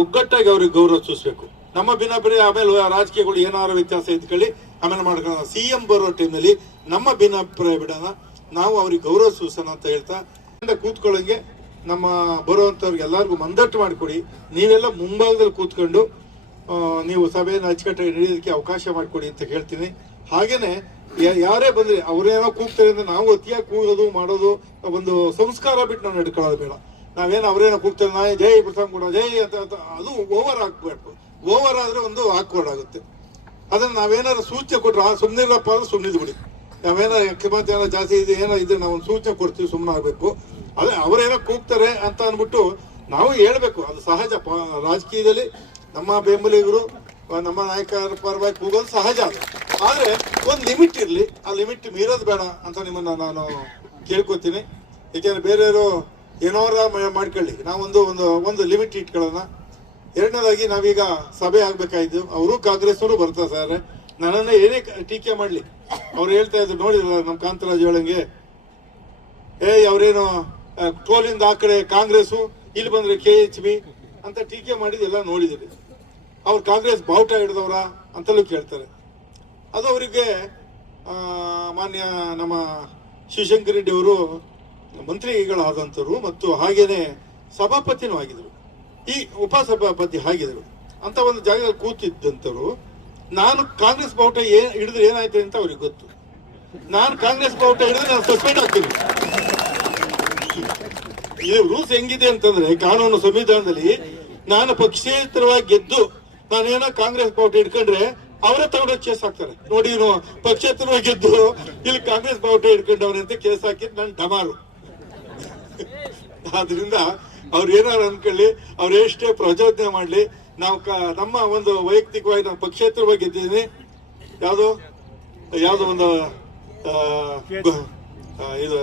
ಒಗ್ಗಟ್ಟಾಗಿ ಅವ್ರಿಗೆ ಗೌರವ ಸೂಚಿಸಬೇಕು. ನಮ್ಮ ಭಿನ್ನಾಭಿಪ್ರಾಯ ಆಮೇಲೆ ರಾಜಕೀಯಗಳು ಏನಾದ್ರು ವ್ಯತ್ಯಾಸ ಇದ್ಕೊಳ್ಳಿ, ಆಮೇಲೆ ಮಾಡ್ಕೊಳ್ಳೋಣ. CM ಬರೋ ಟೈಮ್ನಲ್ಲಿ ನಮ್ಮ ಭಿನ್ನಾಭಿಪ್ರಾಯ ಬಿಡೋಣ, ನಾವು ಅವ್ರಿಗೆ ಗೌರವ ಸೂಚಿಸೋಣ ಅಂತ ಹೇಳ್ತಾ ಕೂತ್ಕೊಳ್ಳೋಂಗೆ ನಮ್ಮ ಬರುವಂಥವ್ರಿಗೆ ಎಲ್ಲರಿಗೂ ಮಂದಟ್ಟು ಮಾಡಿಕೊಡಿ. ನೀವೆಲ್ಲ ಮುಂಭಾಗದಲ್ಲಿ ಕೂತ್ಕೊಂಡು ನೀವು ಸಭೆಯನ್ನು ಅಚ್ಚುಕಟ್ಟಾಗಿ ನಡೆಯೋದಕ್ಕೆ ಅವಕಾಶ ಮಾಡಿಕೊಡಿ ಅಂತ ಹೇಳ್ತೀನಿ. ಹಾಗೇನೆ ಯಾರೇ ಬಂದ್ರೆ ಅವ್ರೇನೋ ಕೂಗ್ತಾರೆ ಅಂದ್ರೆ ನಾವು ಅತಿಯಾಗಿ ಕೂಗೋದು ಮಾಡೋದು ಒಂದು ಸಂಸ್ಕಾರ ಬಿಟ್ಟು ನಾವು ನಡ್ಕೊಳ್ಳೋದು ಬೇಡ. ನಾವೇನು ಅವ್ರೇನೋ ಕೂಗ್ತಾರೆ ನಾ ಜೈ ಪ್ರಸಂಗ ಕೂಡ ಜೈ ಅಂತ ಅದು ಓವರ್ ಆಗ್ಬೇಕು. ಓವರ್ ಆದ್ರೆ ಒಂದು ಆಕ್ವರ್ಡ್ ಆಗುತ್ತೆ. ಅದನ್ನ ನಾವೇನಾದ್ರು ಸೂಚನೆ ಕೊಟ್ರೆ ಸುಮ್ಮನಿರಪ್ಪ ಅಂದ್ರೆ ಸುಮ್ಮನಿದ್ ಬಿಡಿ. ನಾವೇನಾರು ಕಿಮ್ಮತ್ ಏನೋ ಜಾಸ್ತಿ ಇದೆ ಏನೋ ಇದ್ರೆ ನಾವು ಒಂದು ಸೂಚನೆ ಕೊಡ್ತೀವಿ, ಸುಮ್ಮನೆ ಆಗ್ಬೇಕು. ಅದೇ ಅವರೇನೋ ಕೂಗ್ತಾರೆ ಅಂತ ಅಂದ್ಬಿಟ್ಟು ನಾವು ಹೇಳ್ಬೇಕು, ಅದು ಸಹಜ. ರಾಜಕೀಯದಲ್ಲಿ ನಮ್ಮ ಬೆಂಬಲಿಗರು ನಮ್ಮ ನಾಯಕರ ಪರವಾಗಿ ಕೂಗೋದು ಸಹಜ. ಆದ್ರೆ ಒಂದು ಲಿಮಿಟ್ ಇರಲಿ, ಆ ಲಿಮಿಟ್ ಮೀರೋದು ಬೇಡ ಅಂತ ನಿಮ್ಮನ್ನ ನಾನು ಕೇಳ್ಕೊತೀನಿ. ಯಾಕೆಂದ್ರೆ ಬೇರೆಯವರು ಏನೋರ ಮಾಡ್ಕೊಳ್ಳಿ, ನಾವೊಂದು ಒಂದು ಒಂದು ಲಿಮಿಟ್ ಇಟ್ಕೊಳ್ಳೋಣ. ಎರಡನೇದಾಗಿ ನಾವೀಗ ಸಭೆ ಆಗ್ಬೇಕಾಯ್ತು, ಅವರು ಕಾಂಗ್ರೆಸ್ನವರು ಬರ್ತಾ ಸರ್, ನನ್ನನ್ನ ಏನೇ ಟೀಕೆ ಮಾಡ್ಲಿ, ಅವ್ರು ಹೇಳ್ತಾ ಇದ್ರು ನೋಡಿದ್ರಲ್ಲ ನಮ್ಮ ಕಾಂತರಾಜ್ ಹೇಳಂಗೆ, ಅವ್ರೇನು ಟೋಲಿಂದ ಆ ಕಡೆ ಕಾಂಗ್ರೆಸ್, ಇಲ್ಲಿ ಬಂದ್ರೆ KHB ಅಂತ ಟೀಕೆ ಮಾಡಿದೆಲ್ಲ ನೋಡಿದಿರಿ. ಅವ್ರು ಕಾಂಗ್ರೆಸ್ ಬಾವುಟ ಹಿಡಿದವ್ರ ಅಂತಲೂ ಕೇಳ್ತಾರೆ. ಅದು ಅವರಿಗೆ ಮಾನ್ಯ ನಮ್ಮ ಶಿವಶಂಕರ್ ರೆಡ್ಡಿ ಅವರು ಮಂತ್ರಿಗಳಾದಂಥವ್ರು ಮತ್ತು ಹಾಗೇನೆ ಸಭಾಪತಿನೂ ಆಗಿದ್ರು, ಈ ಉಪಸಭಾಪತಿ ಆಗಿದ್ರು ಅಂತ ಒಂದು ಜಾಗದಲ್ಲಿ ಕೂತಿದ್ದಂಥವ್ರು. ನಾನು ಕಾಂಗ್ರೆಸ್ ಬಾವುಟ ಹಿಡಿದ್ರೆ ಏನಾಯ್ತು ಅಂತ ಅವ್ರಿಗೆ ಗೊತ್ತು. ನಾನು ಕಾಂಗ್ರೆಸ್ ಬಾವುಟ ಹಿಡಿದ್ರೆ ನಾನು ಸಸ್ಪೆಂಡ್ ಆಗ್ತೀನಿ. ಇದು ರೂಲ್ಸ್ ಹೆಂಗಿದೆ ಅಂತಂದ್ರೆ, ಕಾನೂನು ಸಂವಿಧಾನದಲ್ಲಿ ನಾನು ಪಕ್ಷೇತರವಾಗಿ ಗೆದ್ದು ನಾನೇನೋ ಕಾಂಗ್ರೆಸ್ ಬಾವುಟ ಹಿಡ್ಕೊಂಡ್ರೆ ಅವರೇ ತಗೊಂಡೋಗಿ ಕೇಸ್ ಹಾಕ್ತಾರೆ. ನೋಡಿ ಇವ್ನು ಪಕ್ಷೇತರವಾಗಿ ಗೆದ್ದು ಇಲ್ಲಿ ಕಾಂಗ್ರೆಸ್ ಬಾವುಟ ಹಿಡ್ಕೊಂಡವ್ರೆ ಅಂತ ಕೇಸ್ ಹಾಕಿದ್ ನನ್ ಡಮಾರು. ಆದ್ರಿಂದ ಅವ್ರು ಏನಾರು ಅನ್ಕೊಳ್ಳಿ, ಅವ್ರು ಎಷ್ಟೇ ಪ್ರಚೋದನೆ ಮಾಡ್ಲಿ, ನಾವು ನಮ್ಮ ಒಂದು ವೈಯಕ್ತಿಕವಾಗಿ ನಾವು ಪಕ್ಷೇತರವಾಗಿ ಗೆದ್ದಿದ್ದೀನಿ. ಯಾವ್ದೋ ಒಂದು ಇದು